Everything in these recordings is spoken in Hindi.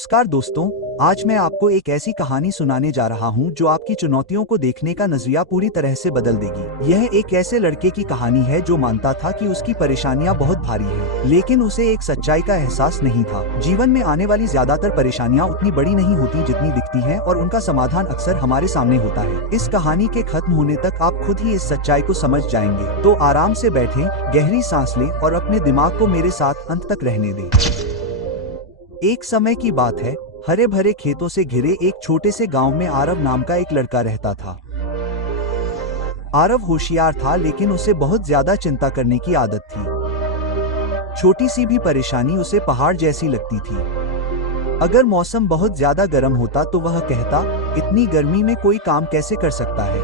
नमस्कार दोस्तों। आज मैं आपको एक ऐसी कहानी सुनाने जा रहा हूं जो आपकी चुनौतियों को देखने का नजरिया पूरी तरह से बदल देगी। यह एक ऐसे लड़के की कहानी है जो मानता था कि उसकी परेशानियां बहुत भारी हैं, लेकिन उसे एक सच्चाई का एहसास नहीं था। जीवन में आने वाली ज्यादातर परेशानियां उतनी बड़ी नहीं होती जितनी दिखती हैं, और उनका समाधान अक्सर हमारे सामने होता है। इस कहानी के खत्म होने तक आप खुद ही इस सच्चाई को समझ जाएंगे। तो आराम से बैठें, गहरी सांस लें और अपने दिमाग को मेरे साथ अंत तक रहने दें। एक समय की बात है, हरे भरे खेतों से घिरे एक छोटे से गांव में आरव नाम का एक लड़का रहता था। आरव होशियार था, लेकिन उसे बहुत ज्यादा चिंता करने की आदत थी। छोटी सी भी परेशानी उसे पहाड़ जैसी लगती थी। अगर मौसम बहुत ज्यादा गर्म होता तो वह कहता, इतनी गर्मी में कोई काम कैसे कर सकता है।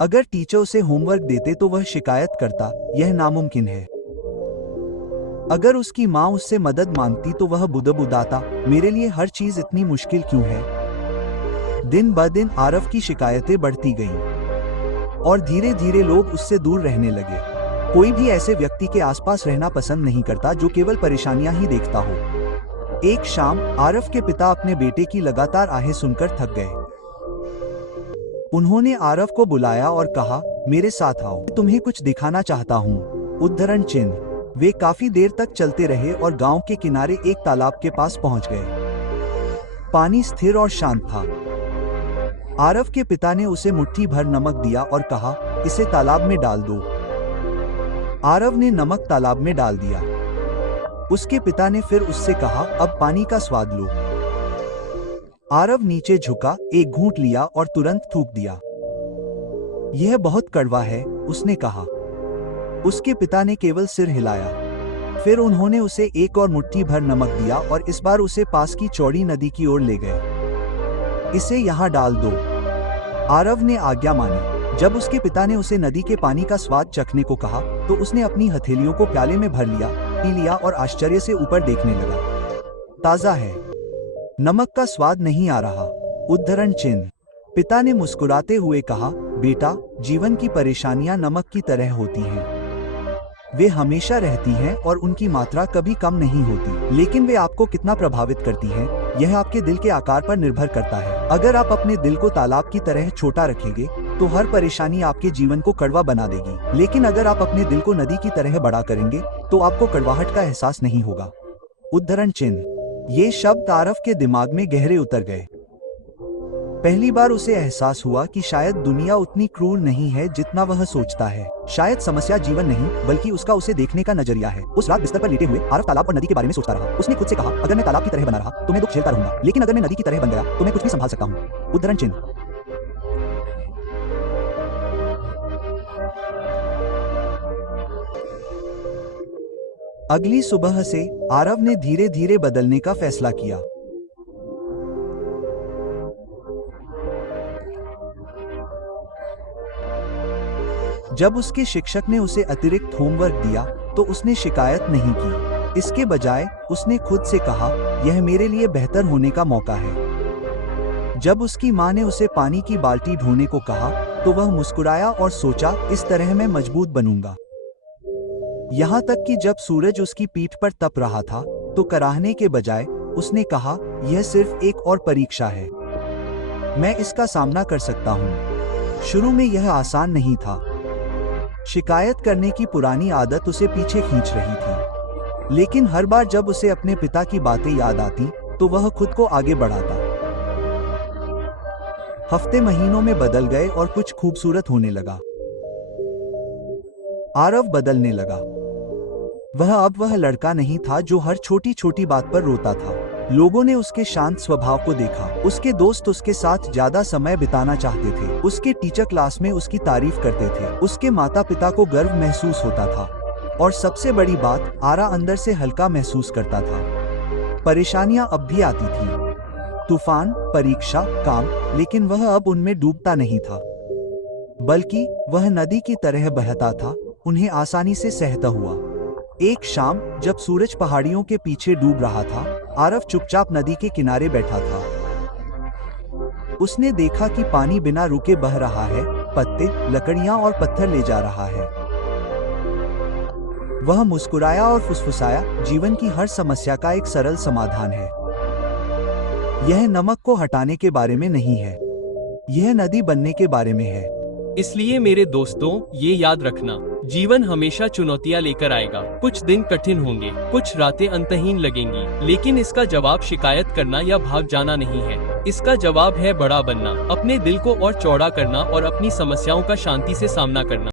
अगर टीचर उसे होमवर्क देते तो वह शिकायत करता, यह नामुमकिन है। अगर उसकी माँ उससे मदद मांगती तो वह बुदबुदाता, मेरे लिए हर चीज इतनी मुश्किल क्यों है। दिन ब दिन आरव की शिकायतें बढ़ती गईं और धीरे धीरे लोग उससे दूर रहने लगे। कोई भी ऐसे व्यक्ति के आसपास रहना पसंद नहीं करता जो केवल परेशानियां ही देखता हो। एक शाम आरव के पिता अपने बेटे की लगातार आहें सुनकर थक गए। उन्होंने आरव को बुलाया और कहा, मेरे साथ आओ, तुम्हें कुछ दिखाना चाहता हूँ। उद्धरण चिन्ह। वे काफी देर तक चलते रहे और गांव के किनारे एक तालाब के पास पहुंच गए। पानी स्थिर और शांत था। आरव के पिता ने उसे मुट्ठी भर नमक दिया और कहा, इसे तालाब में डाल दो। आरव ने नमक तालाब में डाल दिया। उसके पिता ने फिर उससे कहा, अब पानी का स्वाद लो। आरव नीचे झुका, एक घूंट लिया और तुरंत थूक दिया। यह बहुत कड़वा है, उसने कहा। उसके पिता ने केवल सिर हिलाया। फिर उन्होंने उसे एक और मुट्ठी भर नमक दिया और इस बार उसे पास की चौड़ी नदी की ओर ले गए। इसे यहाँ डाल दो। आरव ने आज्ञा मानी। जब उसके पिता ने उसे नदी के पानी का स्वाद चखने को कहा तो उसने अपनी हथेलियों को प्याले में भर लिया, पी लिया और आश्चर्य से ऊपर देखने लगा। ताजा है, नमक का स्वाद नहीं आ रहा। उद्धरण चिन्ह। पिता ने मुस्कुराते हुए कहा, बेटा, जीवन की परेशानियां नमक की तरह होती हैं। वे हमेशा रहती हैं और उनकी मात्रा कभी कम नहीं होती, लेकिन वे आपको कितना प्रभावित करती हैं, यह आपके दिल के आकार पर निर्भर करता है। अगर आप अपने दिल को तालाब की तरह छोटा रखेंगे तो हर परेशानी आपके जीवन को कड़वा बना देगी, लेकिन अगर आप अपने दिल को नदी की तरह बड़ा करेंगे तो आपको कड़वाहट का एहसास नहीं होगा। उद्धरण चिन्ह। ये शब्द आरव के दिमाग में गहरे उतर गए। पहली बार उसे एहसास हुआ कि शायद दुनिया उतनी क्रूर नहीं है जितना वह सोचता है। शायद समस्या जीवन नहीं बल्कि उसका उसे देखने का नजरिया है। उस रात बिस्तर पर लेटे हुए आरव तालाब और नदी के बारे में सोचता रहा। उसने खुद से कहा, अगर मैं तालाब की तरह बना रहा तो मैं दुख झेलता रहूंगा, लेकिन अगर मैं नदी की तरह बन गया तो मैं कुछ भी संभाल सकता हूँ। उद्धरण चिन्ह। अगली सुबह से आरव ने धीरे धीरे बदलने का फैसला किया। जब उसके शिक्षक ने उसे अतिरिक्त होमवर्क दिया तो उसने शिकायत नहीं की। इसके बजाय उसने खुद से कहा, यह मेरे लिए बेहतर होने का मौका है। जब उसकी माँ ने उसे पानी की बाल्टी ढोने को कहा तो वह मुस्कुराया और सोचा, इस तरह मैं मजबूत बनूंगा। यहाँ तक कि जब सूरज उसकी पीठ पर तप रहा था तो कराहने के बजाय उसने कहा, यह सिर्फ एक और परीक्षा है, मैं इसका सामना कर सकता हूँ। शुरू में यह आसान नहीं था। शिकायत करने की पुरानी आदत उसे पीछे खींच रही थी, लेकिन हर बार जब उसे अपने पिता की बातें याद आती तो वह खुद को आगे बढ़ाता। हफ्ते महीनों में बदल गए और कुछ खूबसूरत होने लगा। आरव बदलने लगा। वह लड़का नहीं था जो हर छोटी छोटी बात पर रोता था। लोगों ने उसके शांत स्वभाव को देखा। उसके दोस्त उसके साथ ज्यादा समय बिताना चाहते थे। उसके टीचर क्लास में उसकी तारीफ करते थे। उसके माता पिता को गर्व महसूस होता था। और सबसे बड़ी बात, आरा अंदर से हल्का महसूस करता था। परेशानियां अब भी आती थी, तूफान, परीक्षा, काम, लेकिन वह अब उनमें डूबता नहीं था, बल्कि वह नदी की तरह बहता था, उन्हें आसानी से सहता हुआ। एक शाम जब सूरज पहाड़ियों के पीछे डूब रहा था, आरव चुपचाप नदी के किनारे बैठा था। उसने देखा कि पानी बिना रुके बह रहा है, पत्ते, लकड़ियां और पत्थर ले जा रहा है। वह मुस्कुराया और फुसफुसाया, जीवन की हर समस्या का एक सरल समाधान है। यह नमक को हटाने के बारे में नहीं है, यह नदी बनने के बारे में है। इसलिए मेरे दोस्तों, ये याद रखना, जीवन हमेशा चुनौतियाँ लेकर आएगा। कुछ दिन कठिन होंगे, कुछ रातें अंतहीन लगेंगी, लेकिन इसका जवाब शिकायत करना या भाग जाना नहीं है। इसका जवाब है बड़ा बनना, अपने दिल को और चौड़ा करना और अपनी समस्याओं का शांति से सामना करना।